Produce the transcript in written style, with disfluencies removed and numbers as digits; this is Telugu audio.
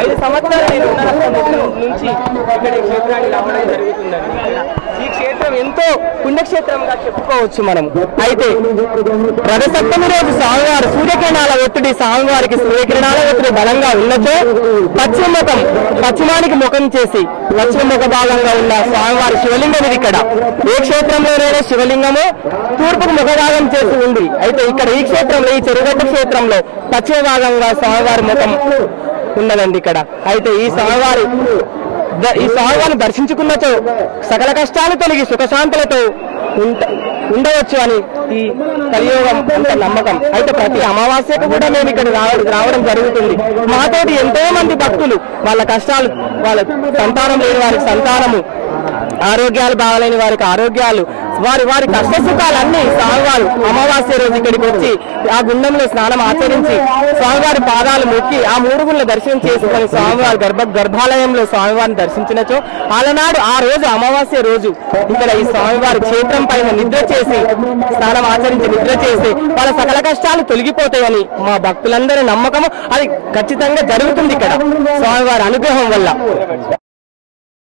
5 సంవత్సరాలు నుంచి ఇక్కడ ఈ క్షేత్రాన్ని రావడం జరుగుతుందండి. ఈ క్షేత్రం ఎంతో పుణ్యక్షేత్రంగా చెప్పుకోవచ్చు మనం. అయితే రథసప్తమి రోజు స్వామివారు సూర్యకిరణాల ఒత్తిడి స్వామివారికి సూర్యకిరణాల ఒత్తిడి బలంగా ఉన్నచో పశ్చిమానికి ముఖం చేసి పశ్చిమ ముఖ భాగంగా ఉన్న స్వామివారి శివలింగం ఇది. ఇక్కడ ఏ క్షేత్రంలోనైనా శివలింగము తూర్పుకు ముఖభాగం చేసి ఉంది. అయితే ఇక్కడ ఈ క్షేత్రంలో ఈ చెరుగట్ట క్షేత్రంలో పశ్చిమ భాగంగా స్వామివారి ముఖం ఉన్నదండి ఇక్కడ. అయితే ఈ స్వామివారిని దర్శించుకున్నచో సకల కష్టాలు తొలగి సుఖశాంతులతో ఉండవచ్చు అని ఈ కలియుగం అంత నమ్మకం. అయితే ప్రతి అమావాస్యకు కూడా మేము ఇక్కడ రావడం జరుగుతుంది. మాతోటి ఎంతో మంది భక్తులు వాళ్ళ కష్టాలు, వాళ్ళ సంతానం లేని వారికి సంతానము, ఆరోగ్యాలు బాగలేని వారికి ఆరోగ్యాలు, వారి కష్ట సుఖాలన్నీ స్వామివారు అమావాస్య రోజు ఇక్కడికి వచ్చి ఆ గుండంలో స్నానం ఆచరించి స్వామివారి పాదాలు మొక్కి ఆ 3 గుళ్ళ దర్శనం చేసుకొని స్వామివారి గర్భాలయంలో స్వామివారిని దర్శించినచో అలనాడు ఆ రోజు అమావాస్య రోజు ఇక్కడ ఈ స్వామివారి క్షేత్రం పైన నిద్ర చేసి స్నానం ఆచరించి నిద్ర చేసి వాళ్ళ సకల కష్టాలు తొలగిపోతాయని మా భక్తులందరి నమ్మకము. అది ఖచ్చితంగా జరుగుతుంది ఇక్కడ స్వామివారి అనుగ్రహం వల్ల.